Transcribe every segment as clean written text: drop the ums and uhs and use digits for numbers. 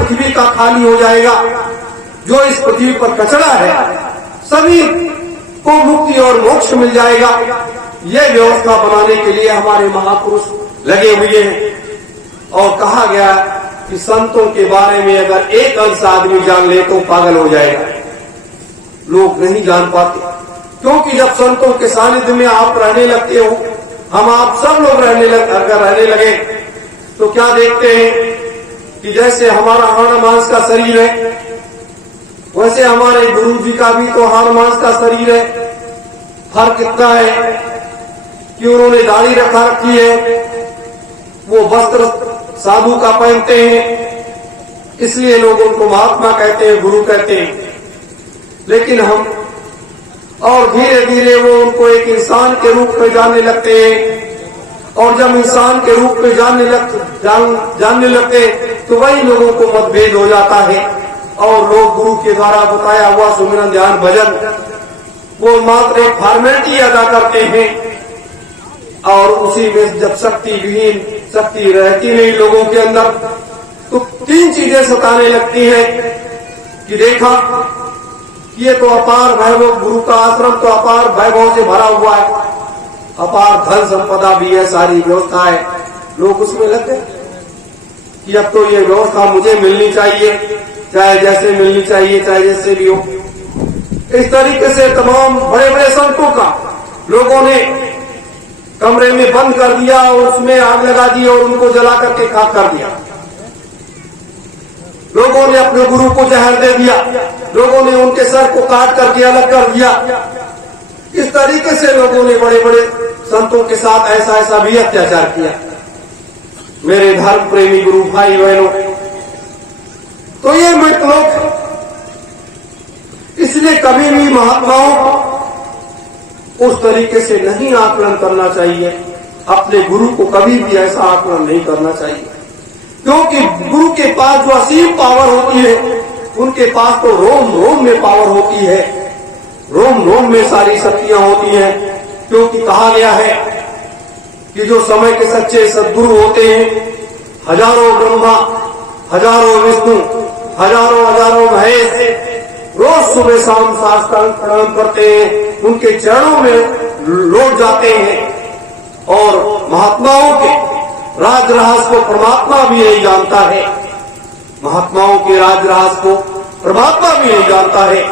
पृथ्वी का खाली हो जाएगा। जो इस पृथ्वी पर कचरा है सभी को मुक्ति और मोक्ष मिल जाएगा। यह व्यवस्था बनाने के लिए हमारे महापुरुष लगे हुए हैं। और कहा गया कि संतों के बारे में अगर एक अंश आदमी जान ले तो पागल हो जाएगा। लोग नहीं जान पाते, क्योंकि जब संतों के सानिध्य में आप रहने लगते हो, हम आप सब लोग अगर रहने लगे तो क्या देखते हैं कि जैसे हमारा हाड़ मांस का शरीर है, वैसे हमारे गुरु जी का भी तो हाड़ मांस का शरीर है। फर्क इतना है कि उन्होंने दाढ़ी रखा रखी है, वो वस्त्र साधु का पहनते हैं, इसलिए लोग उनको महात्मा कहते हैं, गुरु कहते हैं। लेकिन हम और धीरे धीरे वो उनको एक इंसान के रूप में जानने लगते हैं। और जब इंसान के रूप में जानने लगते तो वही लोगों को मतभेद हो जाता है। और लोग गुरु के द्वारा बताया हुआ सुमिरन ध्यान भजन वो मात्र एक फॉर्मेलिटी अदा करते हैं। और उसी में जब शक्ति विहीन, शक्ति रहती नहीं लोगों के अंदर, तो तीन चीजें सताने लगती हैं कि देखा ये तो अपार वैभव, गुरु का आश्रम तो अपार वैभव से भरा हुआ है, अपार धन संपदा भी है, सारी व्यवस्था है। लोग उसमें लग गए कि अब तो ये व्यवस्था मुझे मिलनी चाहिए, चाहे जैसे मिलनी चाहिए, चाहे जैसे भी हो। इस तरीके से तमाम बड़े बड़े संतों का लोगों ने कमरे में बंद कर दिया और उसमें आग लगा दी और उनको जला करके खाक कर दिया। लोगों ने अपने गुरु को जहर दे दिया, लोगों ने उनके सर को काट करके अलग कर दिया। इस तरीके से लोगों ने बड़े बड़े संतों के साथ ऐसा भी अत्याचार किया। मेरे धर्म प्रेमी गुरु भाई बहनों, तो ये मृतलोक, इसलिए कभी भी महात्माओं को उस तरीके से नहीं आकलन करना चाहिए। अपने गुरु को कभी भी ऐसा आकलन नहीं करना चाहिए, क्योंकि गुरु के पास जो असीम पावर होती है, उनके पास तो रोम रोम में पावर होती है, रोम रोम में सारी शक्तियां होती हैं। क्योंकि कहा गया है कि जो समय के सच्चे सद्गुरु होते हैं, हजारों ब्रह्मा, हजारों विष्णु, हजारों महेश रोज सुबह शाम साष्टांग प्रणाम करते हैं, उनके चरणों में लौट जाते हैं। और महात्माओं के राज रहस्य को परमात्मा भी नहीं जानता है, महात्माओं के राज रहस्य को परमात्मा भी नहीं जानता है।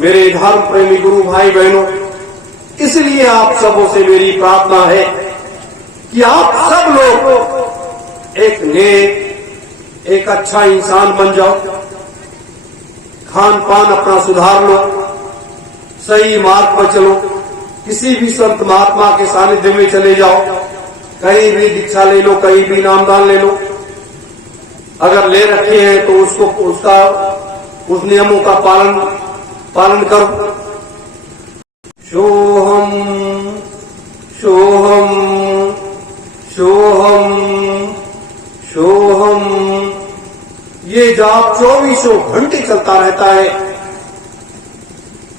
मेरे धर्म प्रेमी गुरु भाई बहनों, इसलिए आप सबों से मेरी प्रार्थना है कि आप सब लोग एक नेक, एक अच्छा इंसान बन जाओ, खान पान अपना सुधार लो, सही मार्ग पर चलो, किसी भी संत महात्मा के सानिध्य में चले जाओ, कहीं भी दीक्षा ले लो, कहीं भी नामदान ले लो। अगर ले रखे हैं तो उस नियमों का पालन करो। सोहम सोहम सोहम सोहम, ये जाप 24 घंटे चलता रहता है।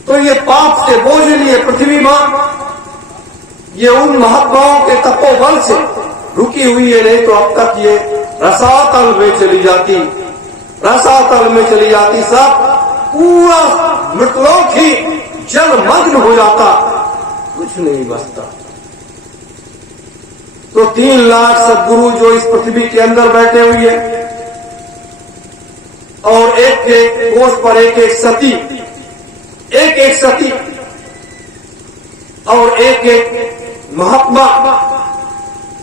तो ये पाप से बोझिल ये पृथ्वी मां, ये उन महात्माओं के तपोबल से रुकी हुई है, नहीं तो अब तक ये रसातल में चली जाती, रसातल में चली जाती। सब पूरा मृतलोक ही जलमग्न हो जाता, कुछ नहीं बचता। तो 3 लाख सद्गुरु जो इस पृथ्वी के अंदर बैठे हुए हैं, और एक एक कोष पर एक एक सती, और एक एक महात्मा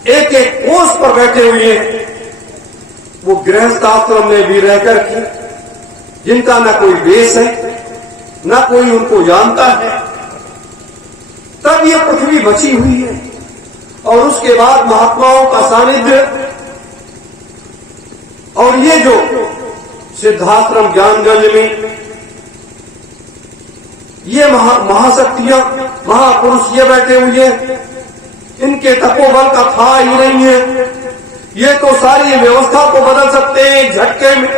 एक एक कोष पर बैठे हुए हैं। वो गृहस्थ आश्रम में भी रहकर के, जिनका न कोई वेश है, न कोई उनको जानता है, तब ये पृथ्वी बची हुई है। और उसके बाद महात्माओं का सानिध्य, और ये जो सिद्धाश्रम ज्ञानगंज में ये महाशक्तियां, महापुरुष ये बैठे हुए, इनके तपोबल का था ही नहीं है। ये तो सारी व्यवस्था को बदल सकते हैं एक झटके में,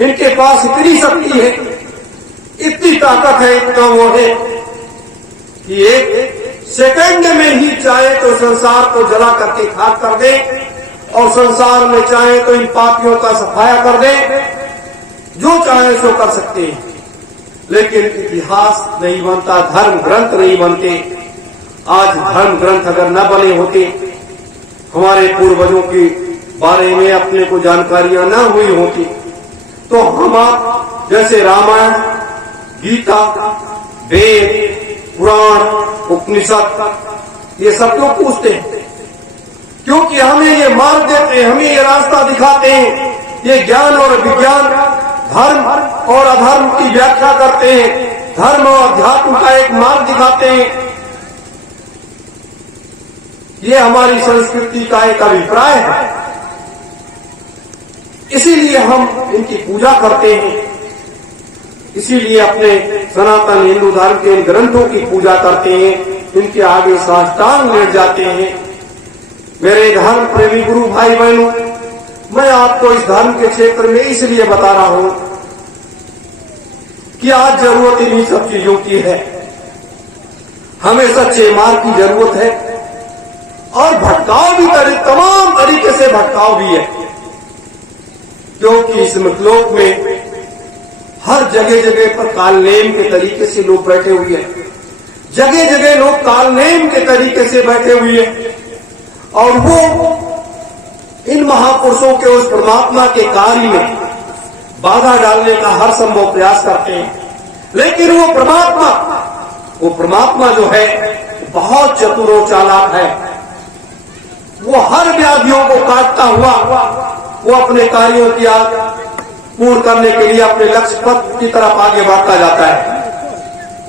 इनके पास इतनी शक्ति है, इतनी ताकत है, इतना वो है कि एक सेकंड में ही चाहे तो संसार को जला करके खाक कर दे, और संसार में चाहे तो इन पापियों का सफाया कर दे, जो चाहे सो कर सकते हैं, लेकिन इतिहास नहीं बनता, धर्म ग्रंथ नहीं बनते। आज धर्म ग्रंथ अगर न बने होते, हमारे पूर्वजों के बारे में अपने को जानकारियां न हुई होती, तो हम आप जैसे रामायण, गीता, वेद, पुराण, उपनिषद ये सब क्यों पूछते हैं? क्योंकि हमें ये मार्ग देते हैं, हमें ये रास्ता दिखाते हैं, ये ज्ञान और विज्ञान, धर्म और अधर्म की व्याख्या करते हैं, धर्म और अध्यात्म का एक मार्ग दिखाते हैं। ये हमारी संस्कृति का एक अभिप्राय है, इसीलिए हम इनकी पूजा करते हैं, इसीलिए अपने सनातन हिंदू धर्म के इन ग्रंथों की पूजा करते हैं, इनके आगे साष्टांग लेट जाते हैं। मेरे धर्म प्रेमी गुरु भाई बहनों, मैं आपको इस धर्म के क्षेत्र में इसलिए बता रहा हूं कि आज जरूरत इन्हीं सब चीजों की है। हमें सच्चे मार्ग की जरूरत है, और भटकाव भी तमाम तरीके से भटकाव भी है, क्योंकि इस मतलोक में हर जगह जगह पर कालनेम के तरीके से लोग बैठे हुए हैं, जगह जगह लोग कालनेम के तरीके से बैठे हुए हैं, और वो इन महापुरुषों के उस परमात्मा के कार्य में बाधा डालने का हर संभव प्रयास करते हैं। लेकिन वो परमात्मा जो है बहुत चतुर और चालाक है। वो हर व्याधियों को काटता हुआ वो अपने कार्यों की पूर्ण करने के लिए अपने लक्ष्य पथ की तरफ आगे बढ़ता जाता है।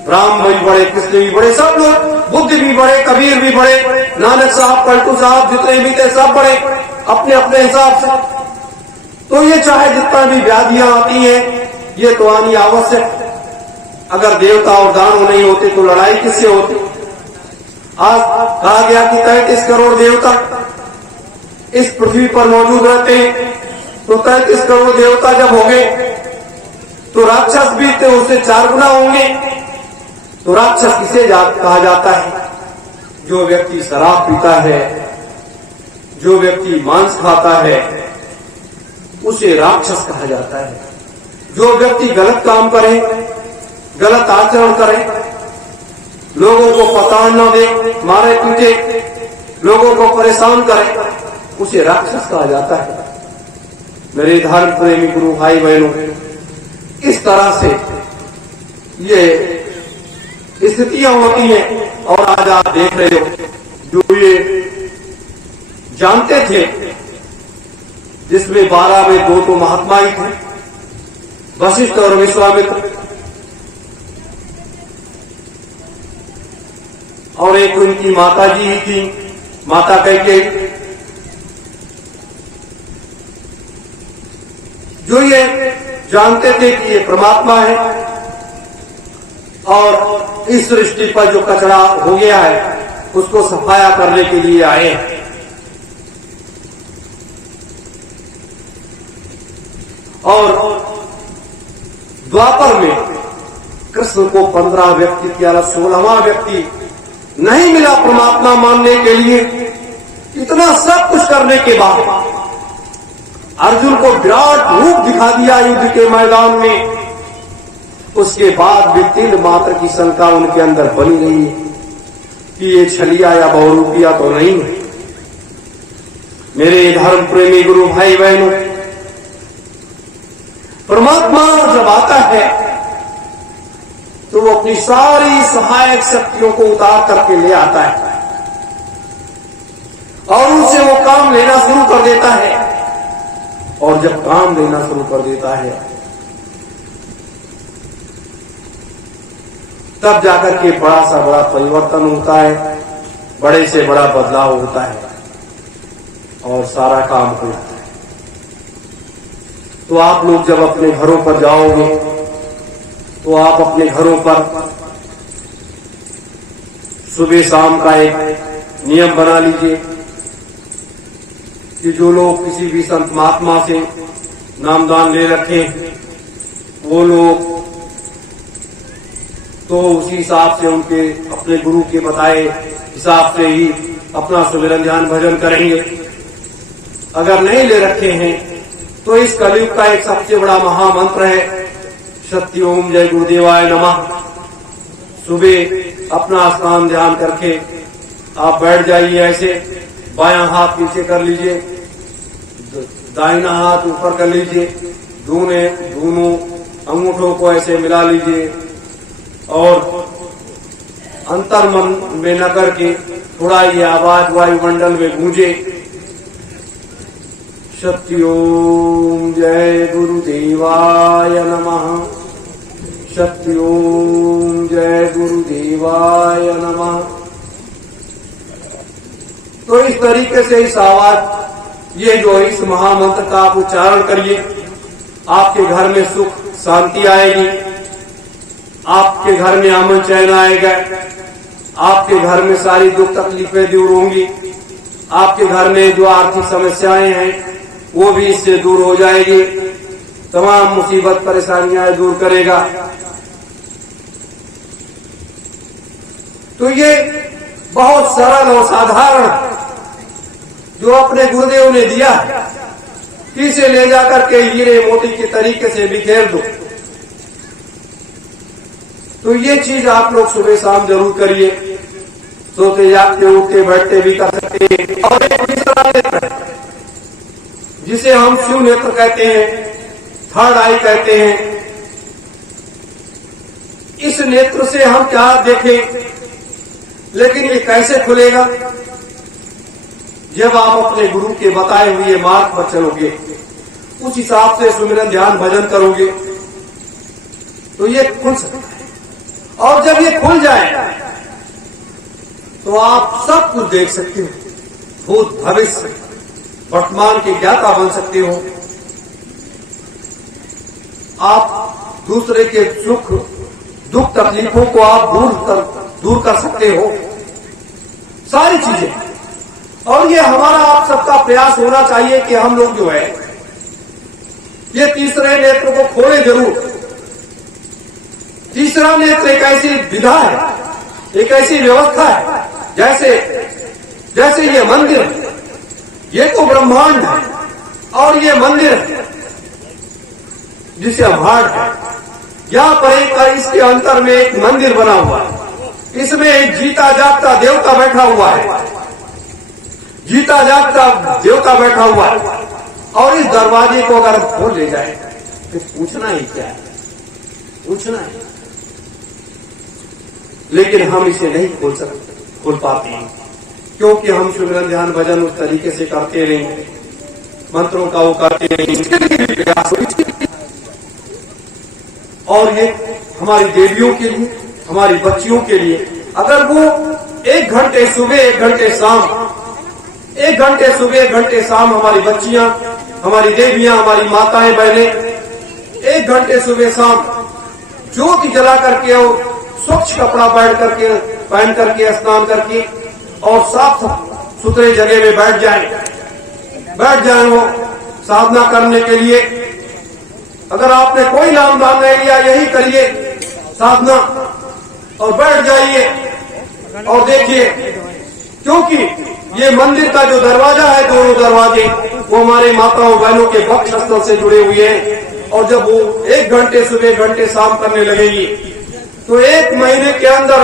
राम भी बड़े, कृष्ण भी बड़े, सब लोग, बुद्ध भी बड़े, कबीर भी बड़े, नानक साहब, पलटू साहब, जितने भी थे सब बड़े अपने अपने हिसाब से। तो ये चाहे जितना भी व्याधियां आती हैं, ये तो आनी आवश्यक। अगर देवता और दानव नहीं होते तो लड़ाई किससे होती? आज कहा गया कि 33 करोड़ देवता इस पृथ्वी पर मौजूद रहते हैं, तो 33 करोड़ देवता जब होंगे तो राक्षस भी थे उससे 4 गुना होंगे। तो राक्षस किसे कहा जाता है? जो व्यक्ति शराब पीता है, जो व्यक्ति मांस खाता है, उसे राक्षस कहा जाता है। जो व्यक्ति गलत काम करे, गलत आचरण करे, लोगों को पताड़ न दे, मारे पीटे, लोगों को परेशान करे, उसे राक्षस कहा जाता है। मेरे धर्म प्रेमी गुरु भाई बहनों, इस तरह से ये स्थितियां होती हैं। और आज आप देख रहे हो, जो ये जानते थे, जिसमें 12 में 2 तो महात्मा ही थे, वशिष्ठ और विश्वामित्र, और एक उनकी माता जी ही थी, माता कैकेयी, जो ये जानते थे कि ये परमात्मा है और इस सृष्टि पर जो कचरा हो गया है उसको सफाया करने के लिए आए हैं। और द्वापर में कृष्ण को 15 व्यक्ति किया, 16वां व्यक्ति नहीं मिला परमात्मा मानने के लिए। इतना सब कुछ करने के बाद अर्जुन को विराट रूप दिखा दिया युद्ध के मैदान में। उसके बाद भी तिल मात्र की शंका उनके अंदर बनी रही कि ये छलिया या बहुरूपिया तो नहीं है। मेरे धर्म प्रेमी गुरु भाई बहनों, परमात्मा जब आता है तो वो अपनी सारी सहायक शक्तियों को उतार करके ले आता है और उनसे वो काम लेना शुरू कर देता है। और जब काम लेना शुरू कर देता है तब जाकर के बड़ा सा बड़ा परिवर्तन होता है, बड़े से बड़ा बदलाव होता है और सारा काम हो जाता है। तो आप लोग जब अपने घरों पर जाओगे तो आप अपने घरों पर सुबह शाम का एक नियम बना लीजिए कि जो लोग किसी भी संत महात्मा से नामदान ले रखे वो लोग तो उसी हिसाब से उनके अपने गुरु के बताए हिसाब से ही अपना सुमिरन ध्यान भजन करेंगे। अगर नहीं ले रखे हैं तो इस कलयुग का एक सबसे बड़ा महामंत्र है सत्य ओम जय गुरुदेवाय नमः। सुबह अपना स्नान ध्यान करके आप बैठ जाइए, ऐसे बायां हाथ पीछे कर लीजिए, दाहिना हाथ ऊपर कर लीजिए, दोनों अंगूठों को ऐसे मिला लीजिए और अंतर मन में न करके थोड़ा ये आवाज वायुमंडल में गूंजे, सत्योम जय गुरुदेवाय नमः, सत्योम जय गुरुदेवाय नमः। तो इस तरीके से इस आवाज ये जो इस महामंत्र का आप उच्चारण करिए, आपके घर में सुख शांति आएगी, आपके घर में अमन चैन आएगा, आपके घर में सारी दुख तकलीफें दूर होंगी, आपके घर में जो आर्थिक समस्याएं हैं वो भी इससे दूर हो जाएगी, तमाम मुसीबत परेशानियां दूर करेगा। तो ये बहुत सरल और साधारण जो अपने गुरुदेव ने दिया, इसे ले जाकर के हीरे मोती के तरीके से बिखेर दो। तो ये चीज आप लोग सुबह शाम जरूर करिए, सोते जागते उठते बैठते भी कर सकते हैं। और एक तीसरा नेत्र जिसे हम शिव नेत्र कहते हैं, थर्ड आई कहते हैं, इस नेत्र से हम क्या देखें, लेकिन ये कैसे खुलेगा? जब आप अपने गुरु के बताए हुए मार्ग पर चलोगे, उस हिसाब से सुमिरन ध्यान भजन करोगे, तो ये खुल सकता है। और जब ये खुल जाए तो आप सब कुछ देख सकते हो, भूत भविष्य वर्तमान के ज्ञाता बन सकते हो। आप दूसरे के सुख दुख तकलीफों को आप दूर कर सकते हो, सारी चीजें। और ये हमारा आप सबका प्रयास होना चाहिए कि हम लोग जो है ये तीसरे नेत्र को खोले जरूर। तीसरा नेत्र एक ऐसी विधा है, एक ऐसी व्यवस्था है, जैसे ये मंदिर, ये तो ब्रह्मांड है और ये मंदिर जिसे हम हार्ट है, यहाँ पर इसके अंतर में एक मंदिर बना हुआ है। इसमें एक जीता जागता देवता बैठा हुआ है, जीता जागता देवता बैठा हुआ है। और इस दरवाजे को अगर खोल ले जाए तो पूछना ही क्या है, पूछना है। लेकिन हम इसे नहीं खोल पाते हैं, क्योंकि हम सुमिरन ध्यान भजन उस तरीके से करते नहीं, मंत्रों का वो करते नहीं, इसके लिए भी प्रयास हो। और ये हमारी देवियों के लिए, हमारी बच्चियों के लिए, अगर वो 1 घंटे सुबह 1 घंटे शाम, 1 घंटे सुबह 1 घंटे शाम हमारी बच्चियां, हमारी देवियां, हमारी माताएं बहनें 1 घंटे सुबह शाम ज्योति जला करके और स्वच्छ कपड़ा पहन करके स्नान करके और साफ सुथरे जगह में बैठ जाएं वो साधना करने के लिए। अगर आपने कोई नाम दान नहीं लिया, यही करिए साधना और बैठ जाइए और देखिए, क्योंकि ये मंदिर का जो दरवाजा है, दोनों दरवाजे वो हमारे माताओं बहनों के वक्ष स्थल से जुड़े हुए हैं। और जब वो 1 घंटे सुबह 1 घंटे शाम करने लगेगी तो 1 महीने के अंदर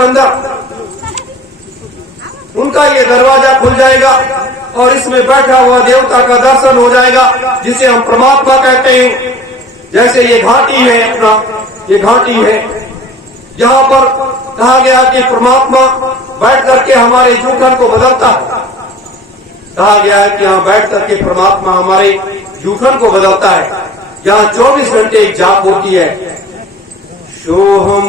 उनका ये दरवाजा खुल जाएगा और इसमें बैठा हुआ देवता का दर्शन हो जाएगा, जिसे हम परमात्मा कहते हैं। जैसे ये घाटी है अपना, ये घाटी है, यहाँ पर कहा गया कि परमात्मा बैठ करके हमारे जूठन को बदलता है। कहा गया है कि यहाँ बैठ करके परमात्मा हमारे जूठन को बदलता है। यहाँ 24 घंटे एक जाप होती है, सोहम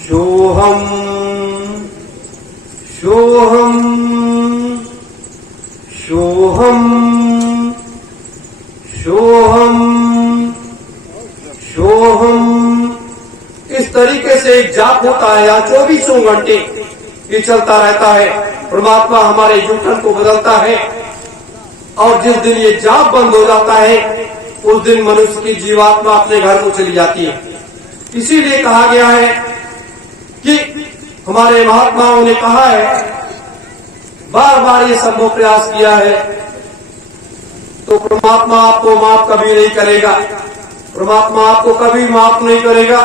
सोहम सोहम सोहम सोहम सोहम। इस तरीके से एक जाप होता है, यहाँ 24 घंटे ये चलता रहता है। परमात्मा हमारे जूठन को बदलता है और जिस दिन ये जाप बंद हो जाता है उस दिन मनुष्य की जीवात्मा अपने घर को चली जाती है। इसीलिए कहा गया है कि हमारे महात्माओं ने कहा है, बार बार ये संभव प्रयास किया है तो परमात्मा आपको माफ कभी नहीं करेगा, परमात्मा आपको कभी माफ नहीं करेगा।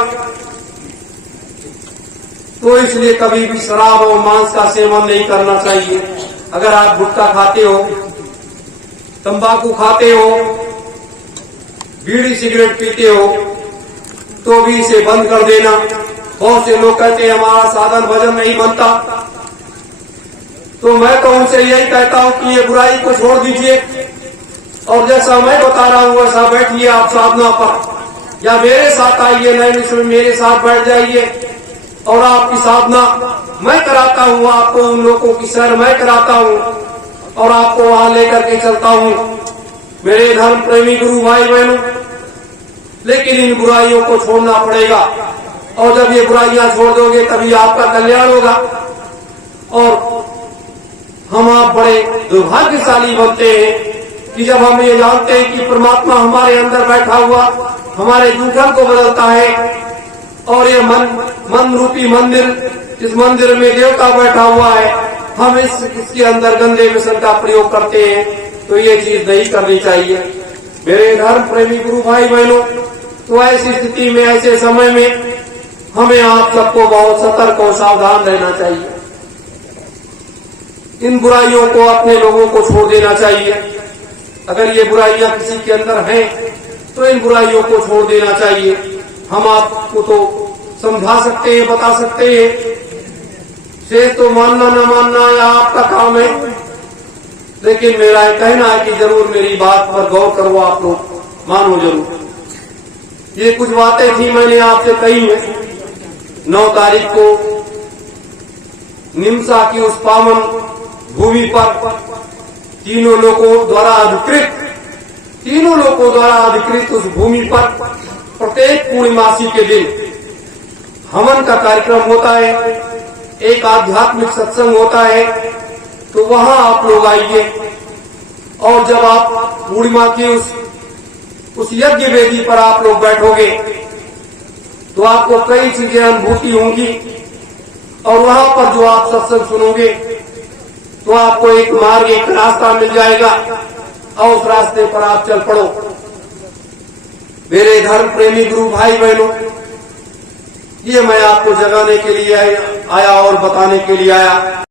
तो इसलिए कभी भी शराब और मांस का सेवन नहीं करना चाहिए। अगर आप गुटखा खाते हो, तंबाकू खाते हो, बीड़ी सिगरेट पीते हो, तो भी इसे बंद कर देना। बहुत से लोग कहते हैं हमारा साधन भजन नहीं बनता, तो मैं तो उनसे यही कहता हूं कि ये बुराई को छोड़ दीजिए और जैसा मैं बता रहा हूं वैसा बैठिए आप साधना पर, या मेरे साथ आइए नैमिष में मेरे साथ बैठ जाइए और आपकी साधना मैं कराता हूं, आपको उन लोगों की सैर मैं कराता हूं और आपको वहां लेकर के चलता हूं मेरे धर्म प्रेमी गुरु भाई बहनों। लेकिन इन बुराइयों को छोड़ना पड़ेगा और जब ये बुराइयां छोड़ दोगे तभी आपका कल्याण होगा। और हम आप बड़े दुर्भाग्यशाली बनते हैं कि जब हम ये जानते हैं कि परमात्मा हमारे अंदर बैठा हुआ हमारे जूठन को बदलता है और ये मन रूपी मंदिर, इस मंदिर में देवता बैठा हुआ है, हम इसके अंदर गंदे व्यसन का प्रयोग करते हैं, तो ये चीज नहीं करनी चाहिए मेरे धर्म प्रेमी गुरु भाई बहनों। तो ऐसी स्थिति में, ऐसे समय में हमें आप सबको बहुत सतर्क और सावधान रहना चाहिए। इन बुराइयों को अपने लोगों को छोड़ देना चाहिए। अगर ये बुराइयां किसी के अंदर हैं तो इन बुराइयों को छोड़ देना चाहिए। हम आपको तो समझा सकते हैं, बता सकते हैं, शेष तो मानना न मानना या आपका काम है, लेकिन मेरा ये कहना है कि जरूर मेरी बात पर गौर करो, आप लोग मानो जरूर। ये कुछ बातें थी मैंने आपसे कही है। 9 तारीख को निमसा की उस पावन भूमि पर तीनों लोगों द्वारा अधिकृत उस भूमि पर प्रत्येक पूर्णिमासी के दिन हवन का कार्यक्रम होता है, एक आध्यात्मिक सत्संग होता है। तो वहां आप लोग आइए और जब आप पूर्णिमा की उस यज्ञ वेदी पर आप लोग बैठोगे तो आपको कई चीजें अनुभूति होंगी और वहां पर जो आप सत्संग सुनोगे तो आपको एक मार्ग, एक रास्ता मिल जाएगा और उस रास्ते पर आप चल पड़ो। मेरे धर्म प्रेमी गुरु भाई बहनों, ये मैं आपको जगाने के लिए आया और बताने के लिए आया।